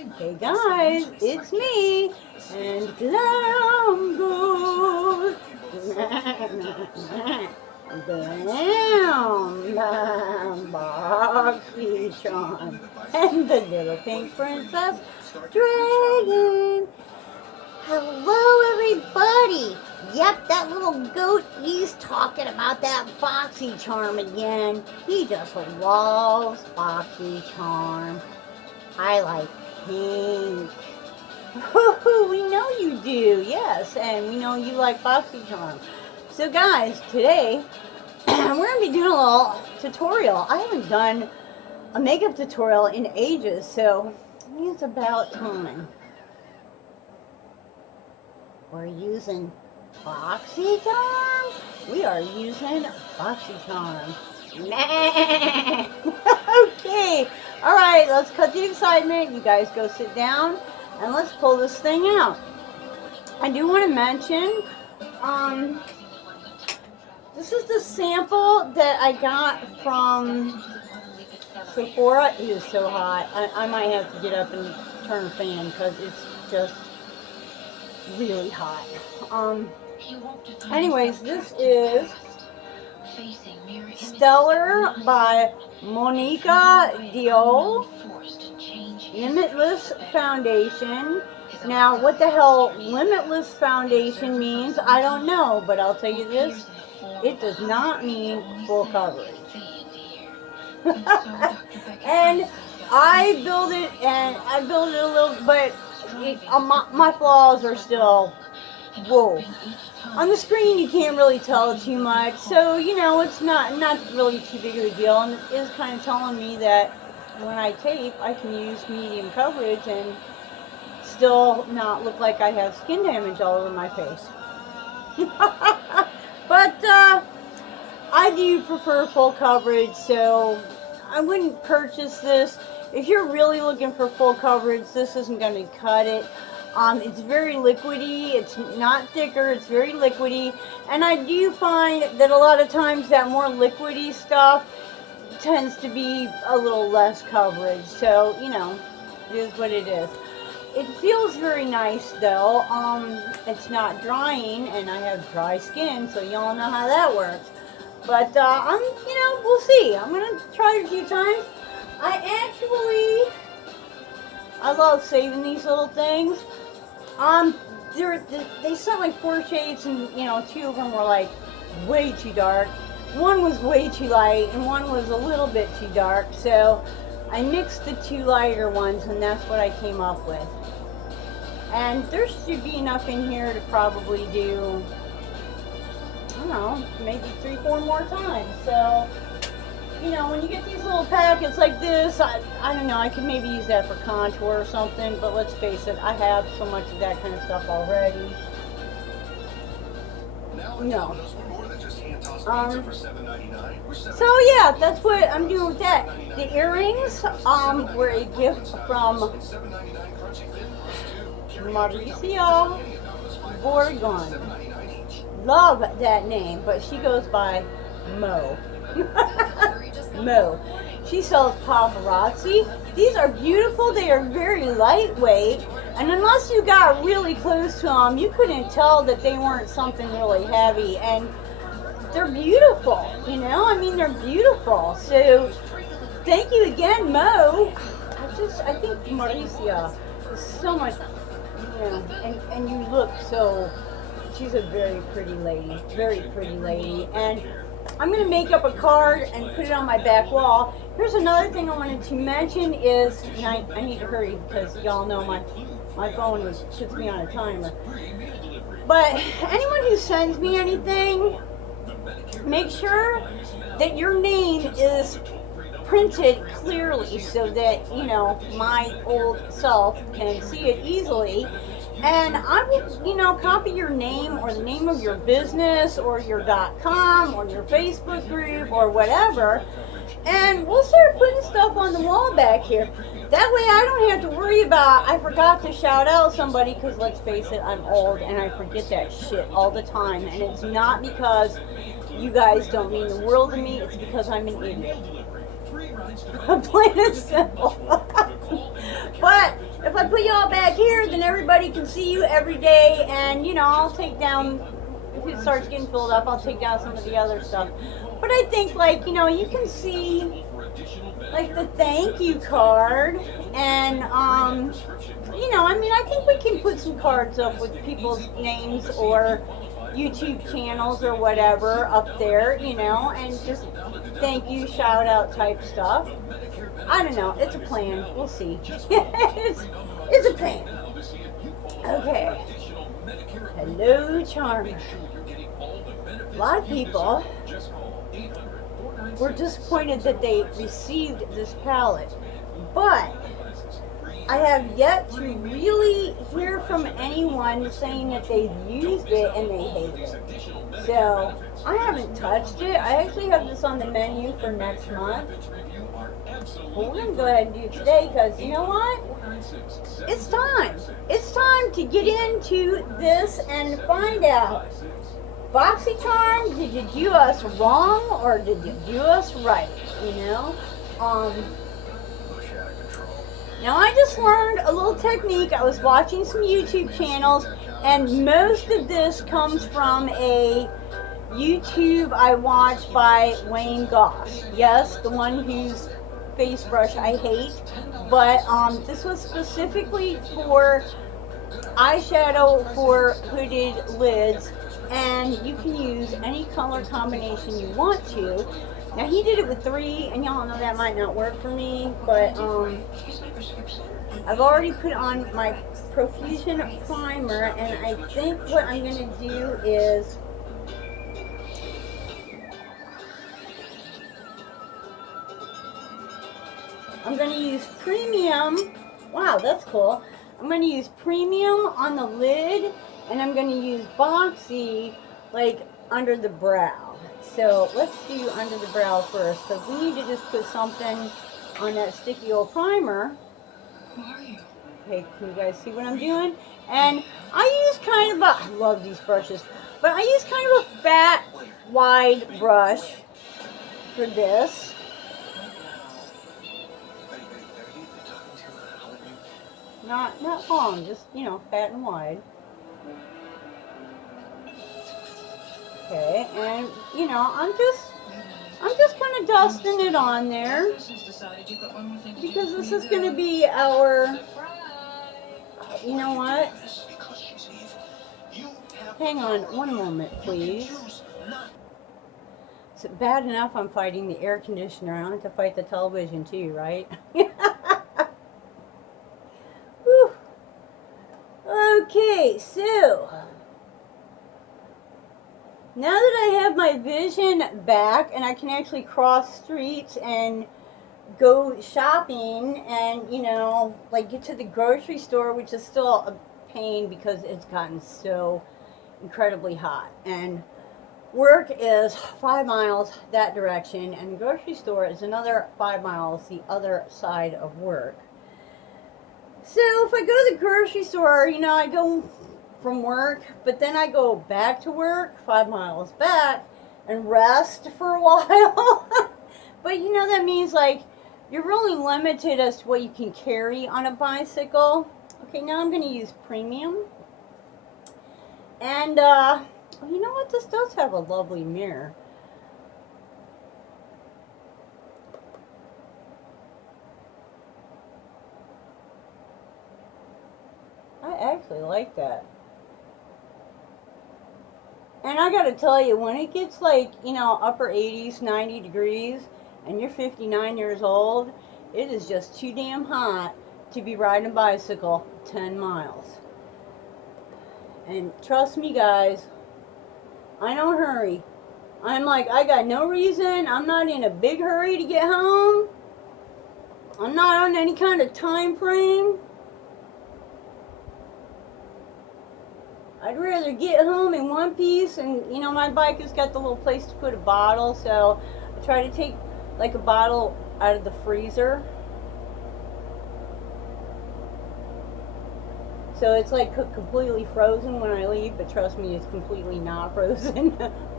Hey guys, it's me and Glam Goat. Glam Boxy Charm and the little pink princess dragon. Hello everybody. Yep, that little goat, he's talking about that Boxy Charm again. He just loves Boxy Charm. I like pink. We know you do, yes, and we know you like Boxy Charm. So guys, today we're going to be doing a little tutorial. I haven't done a makeup tutorial in ages, so I think it's about time. We're using Boxy Charm? We are using Boxy Charm. Okay, alright, let's cut the excitement. You guys go sit down and let's pull this thing out. I do want to mention, this is the sample that I got from Sephora. It is so hot. I might have to get up and turn a fan because it's just really hot. Anyways, this is Stellar by Monica Dio Limitless Foundation. Now, what the hell Limitless Foundation means, I don't know, but I'll tell you this, it does not mean full coverage. And I build it a little, but my flaws are still, whoa. On the screen you can't really tell too much, so you know it's not really too big of a deal, and it is kind of telling me that when I tape I can use medium coverage and still not look like I have skin damage all over my face. But I do prefer full coverage, so I wouldn't purchase this. If you're really looking for full coverage, this isn't going to cut it. It's very liquidy. It's not thicker. It's very liquidy. And I do find that a lot of times that more liquidy stuff tends to be a little less coverage. So, you know, it is what it is. It feels very nice though. It's not drying, and I have dry skin, so y'all know how that works. But, you know, we'll see. I'm going to try it a few times. I love saving these little things. They sent like 4 shades, and you know, 2 of them were like way too dark. One was way too light, and one was a little bit too dark. So I mixed the 2 lighter ones, and that's what I came up with. And there should be enough in here to probably do, I don't know, maybe 3-4 more times. So, you know, when you get these little packets like this, I don't know, I could maybe use that for contour or something, but let's face it, I have so much of that kind of stuff already. No. So yeah, that's what I'm doing with that. The earrings were a gift from Mauricia Borgon. Love that name, but she goes by Mo. Mo. She sells paparazzi. These are beautiful. They are very lightweight, and unless you got really close to them, you couldn't tell that they weren't something really heavy. And they're beautiful, you know. I mean, they're beautiful. So thank you again, Mo. I think Mauricia is so much, you know, and you look so. She's a very pretty lady, and I'm going to make up a card and put it on my back wall. Here's another thing I wanted to mention is, and I need to hurry because y'all know my phone puts me on a timer. But anyone who sends me anything, make sure that your name is printed clearly so that, you know, my old self can see it easily. And I will, you know, copy your name or the name of your business or your .com or your Facebook group or whatever, and we'll start putting stuff on the wall back here. That way I don't have to worry about, I forgot to shout out somebody, because let's face it, I'm old and I forget that shit all the time. And it's not because you guys don't mean the world to me, it's because I'm an idiot. Plain and simple. But if put y'all back here, then everybody can see you every day, and you know, I'll take down, if it starts getting filled up, I'll take down some of the other stuff. But I think, like, you know, you can see like the thank you card, and you know, I mean, I think we can put some cards up with people's names or YouTube channels or whatever up there, you know, and just thank you, shout out type stuff. I don't know. It's a plan. We'll see. it's a plan. Okay. Hello, Charmer. A lot of people were disappointed that they received this palette, but I have yet to really hear from anyone saying that they've used it and they hate it. So I haven't touched it. I actually have this on the menu for next month. But we're going to go ahead and do it today because, you know what? It's time. It's time to get into this and find out. BoxyCharm, did you do us wrong or did you do us right? You know? Now I just learned a little technique. I was watching some YouTube channels, and most of this comes from a YouTube I watch by Wayne Goss. Yes, the one whose face brush I hate, but this was specifically for eyeshadow for hooded lids, and you can use any color combination you want to. Now he did it with 3, and y'all know that might not work for me, but I've already put on my Profusion primer, and I think what I'm going to do is I'm going to use Premium. Wow, that's cool. I'm going to use Premium on the lid, and I'm going to use Boxy like under the brow. So let's do under the brow first, because we need to just put something on that sticky old primer. Okay, can you guys see what I'm doing? And I use kind of a, I love these brushes, but I use kind of a fat, wide brush for this. Not long, just, you know, fat and wide. Okay, and you know, I'm just kind of dusting it on there because this is going to be our, you know what? Hang on one moment, please. Is it bad enough I'm fighting the air conditioner? I don't have to fight the television too, right? Whew. Okay, so now that I have my vision back and I can actually cross streets and go shopping and, you know, like get to the grocery store, which is still a pain because it's gotten so incredibly hot. And work is 5 miles that direction, and the grocery store is another 5 miles the other side of work. So if I go to the grocery store, you know, I go from work, but then I go back to work 5 miles back and rest for a while. But you know, that means like you're really limited as to what you can carry on a bicycle. Okay, now I'm going to use Premium. And you know what, this does have a lovely mirror. I actually like that. And I gotta tell you, when it gets like, you know, upper 80s, 90 degrees, and you're 59 years old, it is just too damn hot to be riding a bicycle 10 miles. And trust me, guys, I don't hurry. I'm like, I got no reason. I'm not in a big hurry to get home. I'm not on any kind of time frame. I'd rather get home in one piece, and you know, my bike has got the little place to put a bottle, so I try to take like a bottle out of the freezer. So it's like completely frozen when I leave, but trust me, it's completely not frozen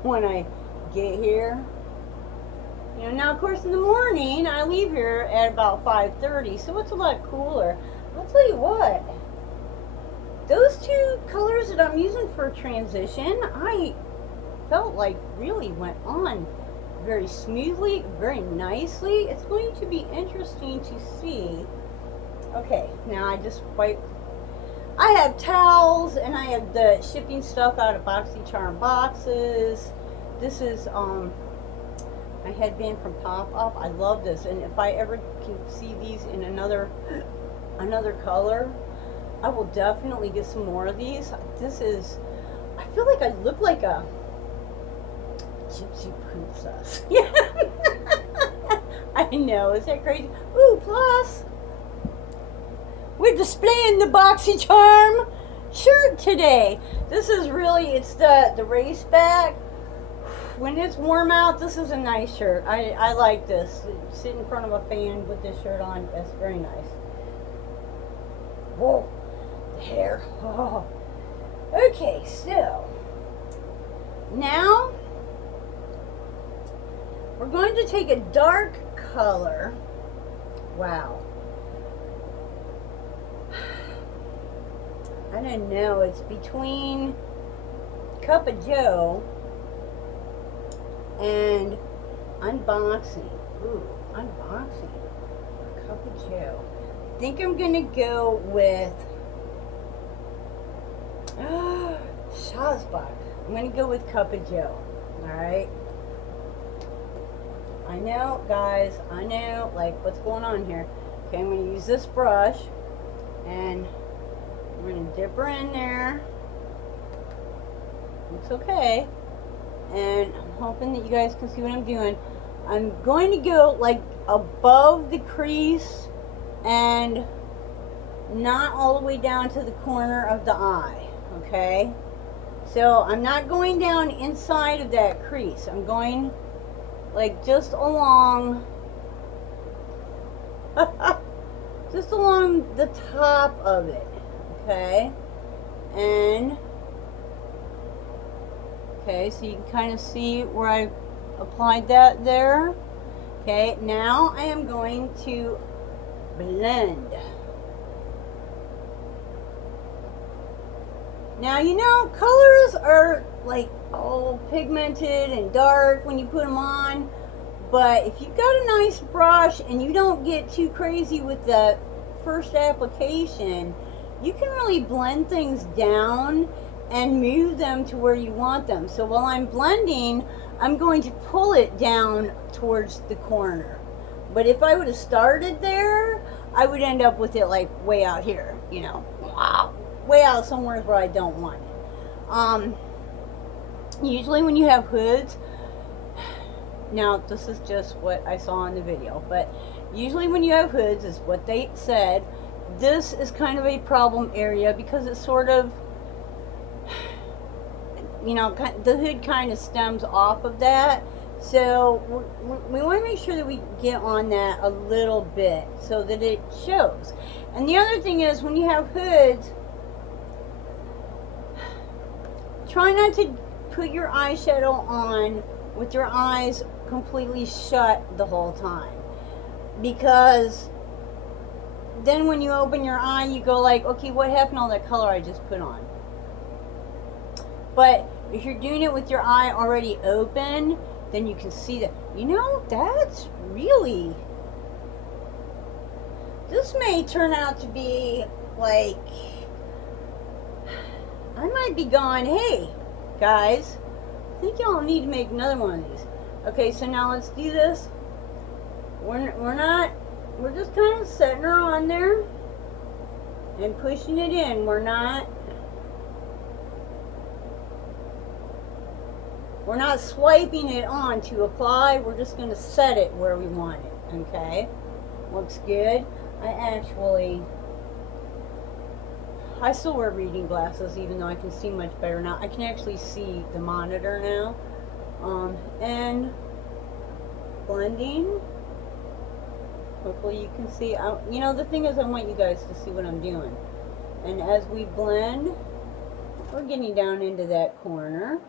when I get here. You know, now of course in the morning I leave here at about 5:30, so it's a lot cooler. I'll tell you what. those two colors that I'm using for transition, I felt like really went on very smoothly, very nicely. It's going to be interesting to see. Okay, now I have towels and I have the shipping stuff out of BoxyCharm boxes. This is my headband from Pop Up. I love this, and if I ever can see these in another color, I will definitely get some more of these. This is, I feel like I look like a gypsy princess. I know, is that crazy? Ooh, plus, we're displaying the BoxyCharm shirt today. This is really, it's the race back. When it's warm out, this is a nice shirt. I like this. Sit in front of a fan with this shirt on. That's very nice. Whoa, the hair. Oh. Okay, so now we're going to take a dark color. Wow. I don't know. It's between Cup of Joe and unboxing. Ooh, unboxing. Cup of Joe. I think I'm gonna go with Shazbot. I'm gonna go with Cup of Joe. Alright. I know, guys, I know, like, what's going on here. Okay, I'm gonna use this brush and I'm gonna dip her in there. Looks okay. And I'm hoping that you guys can see what I'm doing. I'm going to go like above the crease and not all the way down to the corner of the eye, okay? So I'm not going down inside of that crease. I'm going like just along just along the top of it, okay? And okay, so you can kind of see where I applied that there. Okay, now I am going to blend. Now, you know, colors are like all pigmented and dark when you put them on, but if you've got a nice brush and you don't get too crazy with the first application, you can really blend things down and move them to where you want them. So while I'm blending, I'm going to pull it down towards the corner. But if I would have started there, I would end up with it like way out here, you know, way out somewhere where I don't want it. Usually when you have hoods, now this is just what I saw in the video, but usually when you have hoods, is what they said, this is kind of a problem area because it's sort of, you know, the hood kind of stems off of that. So we want to make sure that we get on that a little bit so that it shows. And the other thing is, when you have hoods, try not to put your eyeshadow on with your eyes completely shut the whole time, because then when you open your eye, you go like, okay, what happened to all that color I just put on? But if you're doing it with your eye already open, then you can see that, you know, that's really, this may turn out to be like, I might be going, hey, guys, I think y'all need to make another one of these. Okay, so now let's do this. We're just kind of setting her on there and pushing it in. We're not swiping it on to apply. We're just going to set it where we want it. Okay, looks good. I still wear reading glasses even though I can see much better now. I can actually see the monitor now. And blending. Hopefully you can see. You know, the thing is, I want you guys to see what I'm doing. And as we blend, we're getting down into that corner.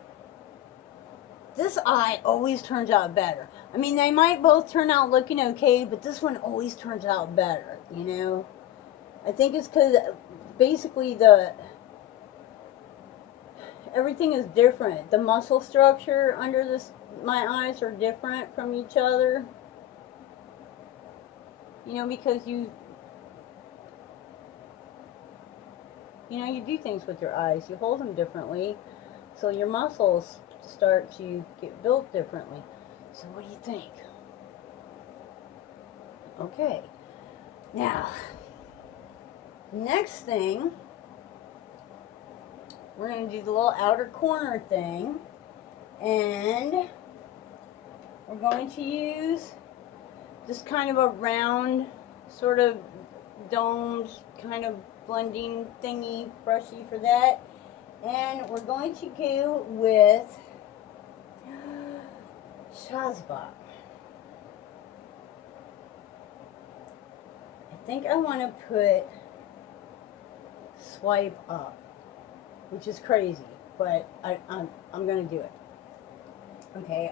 This eye always turns out better. I mean, they might both turn out looking okay, but this one always turns out better, you know? I think it's because basically the everything is different. The muscle structure under my eyes are different from each other. You know, because you do things with your eyes. You hold them differently, so your muscles start to get built differently. So what do you think? Okay. Now, next thing, we're going to do the little outer corner thing, and we're going to use just kind of a round, sort of domed, kind of blending thingy, brushy for that. And we're going to go with Shazbot. I think I want to put Swipe Up, which is crazy, but I'm going to do it. Okay,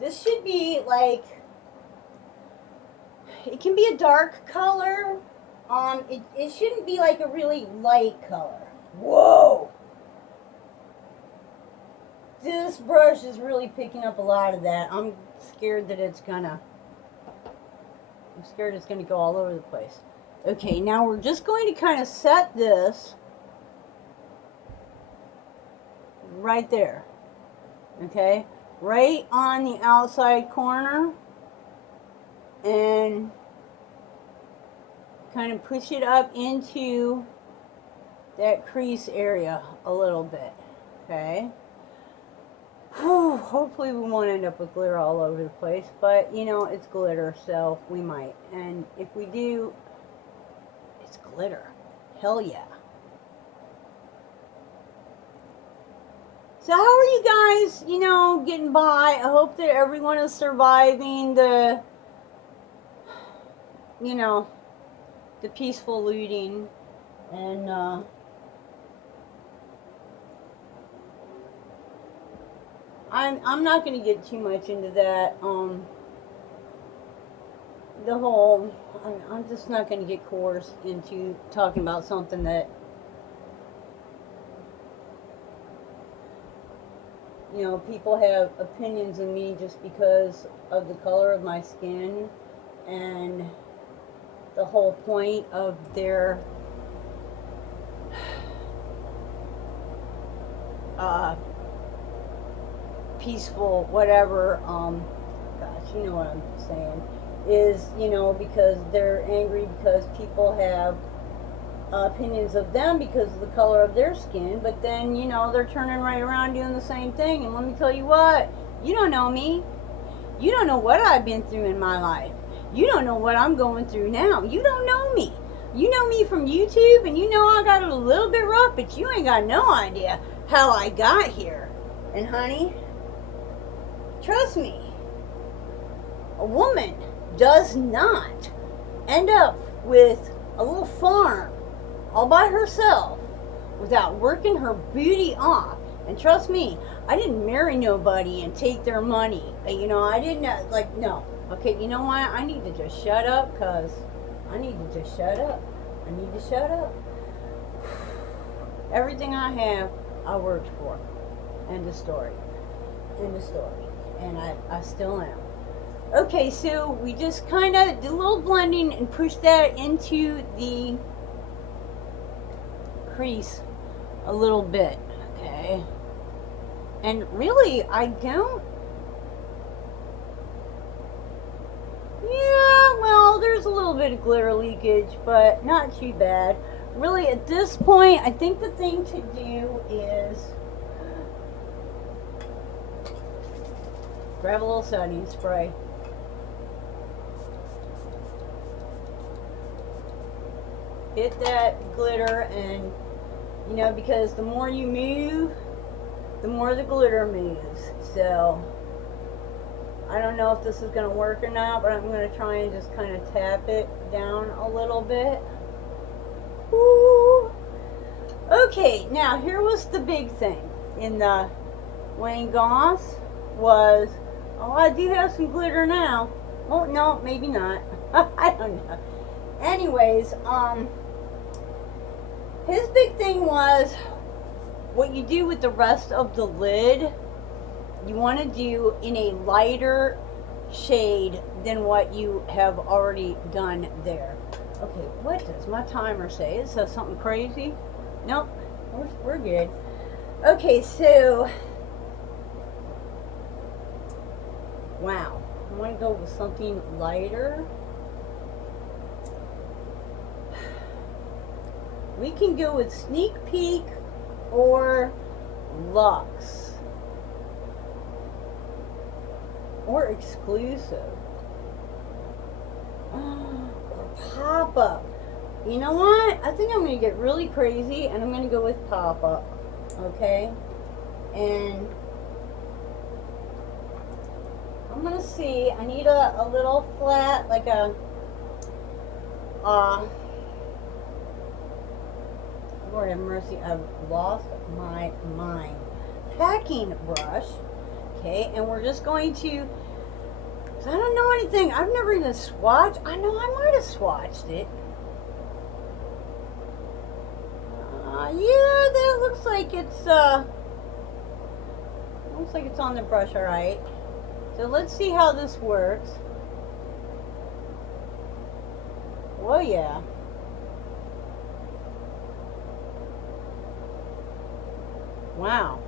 this should be like, it can be a dark color. It shouldn't be like a really light color. Whoa! This brush is really picking up a lot of that. I'm scared it's gonna go all over the place. Okay, now we're just going to kind of set this right there. Okay? Right on the outside corner. And kind of push it up into that crease area a little bit. Okay? Whew, hopefully we won't end up with glitter all over the place, but you know, it's glitter, so we might. And if we do, it's glitter. Hell yeah. So how are you guys, getting by? I hope that everyone is surviving the peaceful looting, and I'm not going to get too much into that. I'm just not going to get coerced into talking about something that people have opinions of me just because of the color of my skin, and the whole point of their peaceful whatever, gosh, you know what I'm saying, is, because they're angry because people have opinions of them because of the color of their skin, but then, they're turning right around doing the same thing. And let me tell you what, you don't know me. You don't know what I've been through in my life. You don't know what I'm going through now. You don't know me. You know me from YouTube, and you know I got it a little bit rough, but you ain't got no idea how I got here. And honey, trust me, a woman does not end up with a little farm all by herself without working her booty off. And trust me, I didn't marry nobody and take their money. I didn't, no. Okay, you know what? I need to just shut up, because I need to just shut up. I need to shut up. Everything I have, I worked for. End of story. End of story. And I still am. Okay, so we just kind of did a little blending and pushed that into the crease a little bit. Okay. And really, I don't. Yeah, well, there's a little bit of glitter leakage, but not too bad. Really, at this point, I think the thing to do is grab a little setting spray. Hit that glitter, and because the more you move, the more the glitter moves. So I don't know if this is going to work or not, but I'm going to try and just kind of tap it down a little bit. Woo. Okay, now here was the big thing in the Wayne Goss was, oh, I do have some glitter now. Oh, no, maybe not. I don't know. Anyways, his big thing was what you do with the rest of the lid, you want to do in a lighter shade than what you have already done there. Okay, what does my timer say? It says something crazy. Nope, we're good. Okay, so, wow, I'm going to go with something lighter. We can go with Sneak Peek or Luxe or Exclusive or Pop-Up. You know what? I think I'm going to get really crazy and I'm going to go with Pop-Up. Okay? And I'm going to see. I need a little flat, like a Lord have mercy, I've lost my mind. Packing brush. Okay, and we're just going to, I don't know anything. I've never even swatched. I know I might have swatched it. Yeah, that looks like it's on the brush, all right. So let's see how this works. Well, yeah. Wow.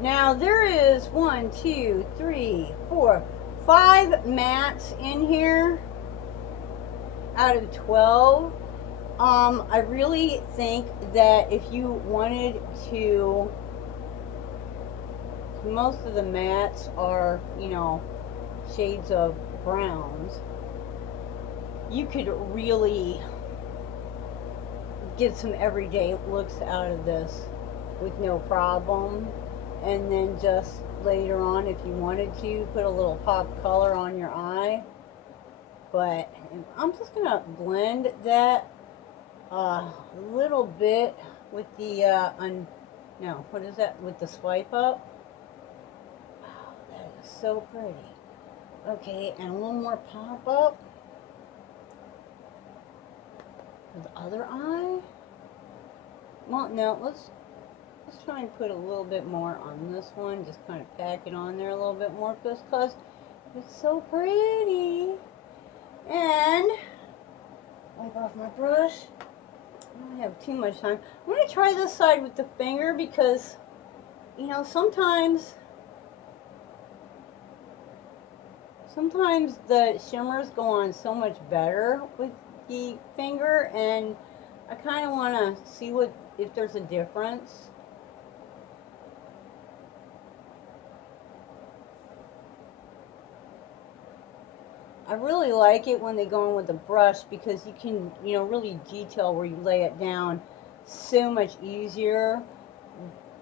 Now there is 1, 2, 3, 4, 5 mattes in here out of 12. I really think that if you wanted to, most of the mattes are, you know, shades of browns. You could really get some everyday looks out of this with no problem. And then just later on, if you wanted to, put a little pop color on your eye. But I'm just going to blend that a little bit with the, no, what is that? With the swipe up. Wow, that is so pretty. Okay, and a little more pop up. For the other eye. Well, no, let's try and put a little bit more on this one. Just kind of pack it on there a little bit more because it's so pretty. And wipe off my brush. I don't have too much time. I'm going to try this side with the finger because, you know, sometimes the shimmers go on so much better with the finger, and I kind of want to see if there's a difference. I really like it when they go in with a brush because you can, you know, really detail where you lay it down so much easier.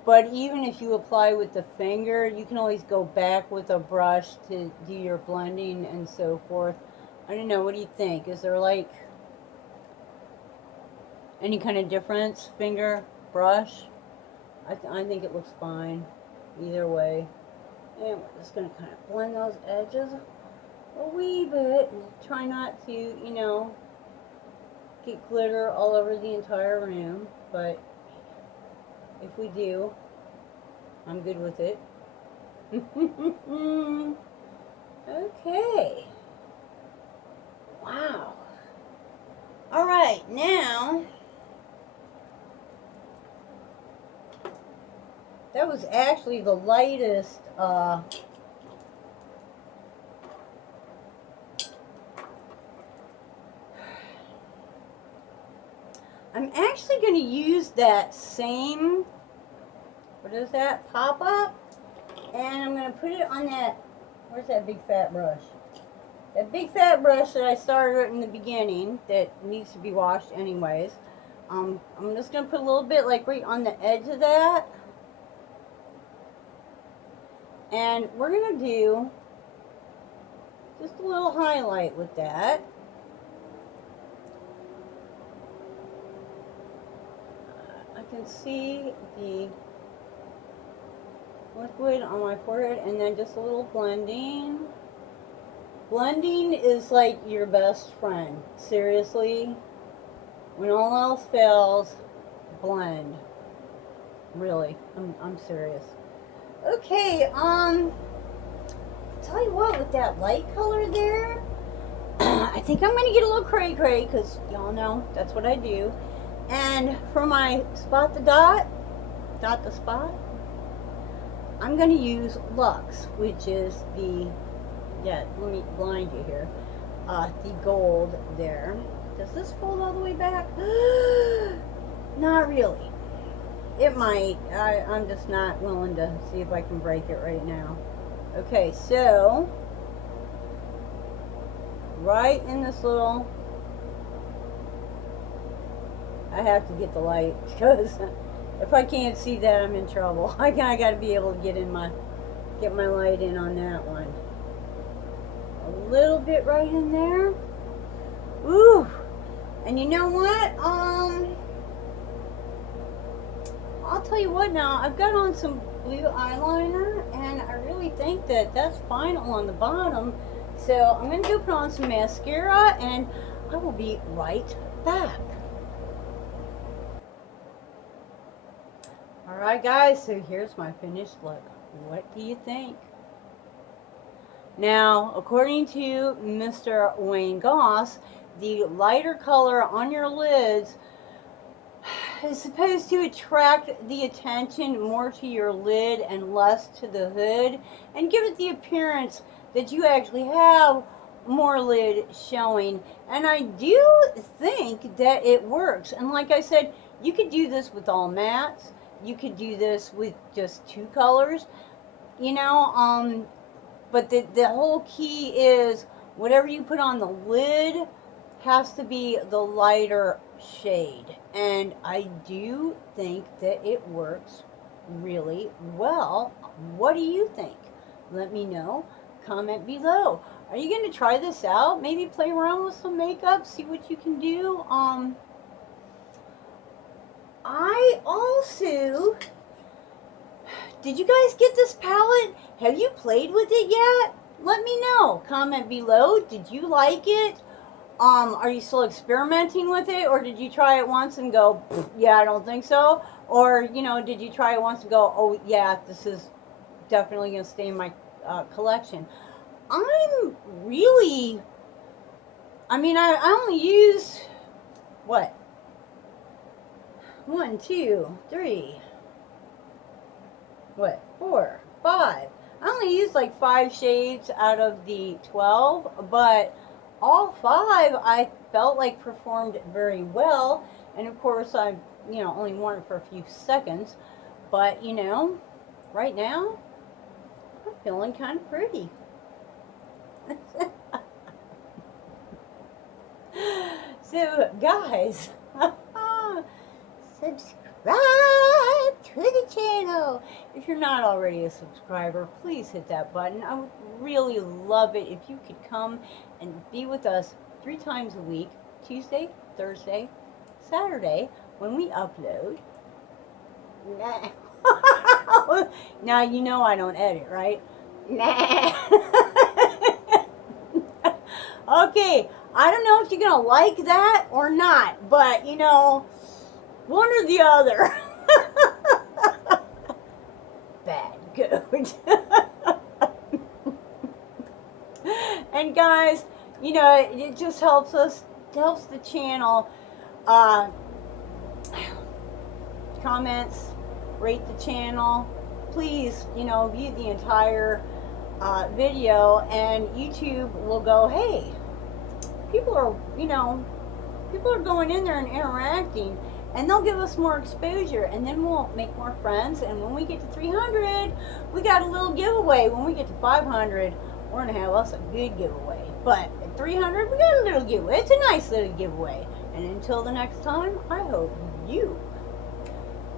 But even if you apply with the finger, you can always go back with a brush to do your blending and so forth. I don't know, what do you think? Is there like any kind of difference? Finger, brush? I think it looks fine either way. And we're just going to kind of blend those edges a wee bit and try not to, you know, get glitter all over the entire room, but if we do, I'm good with it. Okay. Wow. All right, now that was actually the lightest I'm actually going to use that same, what is that, pop-up, and I'm going to put it on that, where's that big fat brush? That big fat brush that I started in the beginning that needs to be washed anyways. I'm just going to put a little bit like right on the edge of that. And we're going to do just a little highlight with that. I can see the liquid on my forehead, and then just a little blending. Blending is like your best friend. Seriously. When all else fails, blend. Really. I'm serious. Okay, tell you what, with that light color there, I think I'm gonna get a little cray-cray, because y'all know that's what I do. And for my spot the dot the spot, I'm gonna use Luxe, which is the, yeah, let me blind you here, the gold there. Does this fold all the way back? Not really. It might. I'm just not willing to see if I can break it right now. Okay, so right in this little, I have to get the light, because if I can't see that, I'm in trouble. I got to be able to get my light in on that one. A little bit right in there. Ooh. And you know what? I'll tell you what now, I've got on some blue eyeliner, and I really think that that's final on the bottom. So I'm going to go put on some mascara, and I will be right back. Alright guys, so here's my finished look. What do you think? Now, according to Mr. Wayne Goss, the lighter color on your lids is supposed to attract the attention more to your lid and less to the hood, and give it the appearance that you actually have more lid showing. And I do think that it works. And like I said, you could do this with all mattes. You could do this with just 2 colors, you know, but the whole key is whatever you put on the lid has to be the lighter shade. And I do think that it works really well. What do you think? Let me know. Comment below. Are you going to try this out? Maybe play around with some makeup, see what you can do. I also, did you guys get this palette? Have you played with it yet? Let me know. Comment below. Did you like it? Are you still experimenting with it, or did you try it once and go, yeah, I don't think so? Or, you know, did you try it once and go, oh yeah, this is definitely going to stay in my collection? I'm really, I mean, I only use, what? 1, 2, 3, what? 4, 5. I only used like 5 shades out of the 12, but all 5 I felt like performed very well. And of course I, you know, only worn it for a few seconds, but you know, right now I'm feeling kind of pretty. So guys, subscribe to the channel. If you're not already a subscriber, please hit that button. I would really love it if you could come and be with us 3 times a week, Tuesday, Thursday, Saturday, when we upload. Nah. Now you know I don't edit, right? Nah. Okay, I don't know if you're gonna like that or not, but you know, one or the other. Bad goat. And guys, you know, it just helps us, helps the channel. Comments, rate the channel. Please, you know, view the entire video, and YouTube will go, hey, people are, you know, people are going in there and interacting, and they'll give us more exposure, and then we'll make more friends. And when we get to 300, we got a little giveaway. When we get to 500, we're gonna have us a good giveaway. But at 300, we got a little giveaway. It's a nice little giveaway. And until the next time, I hope you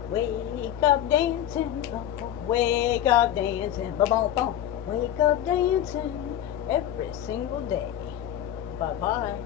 wake up dancing, wake up dancing, wake up dancing every single day. Bye-bye.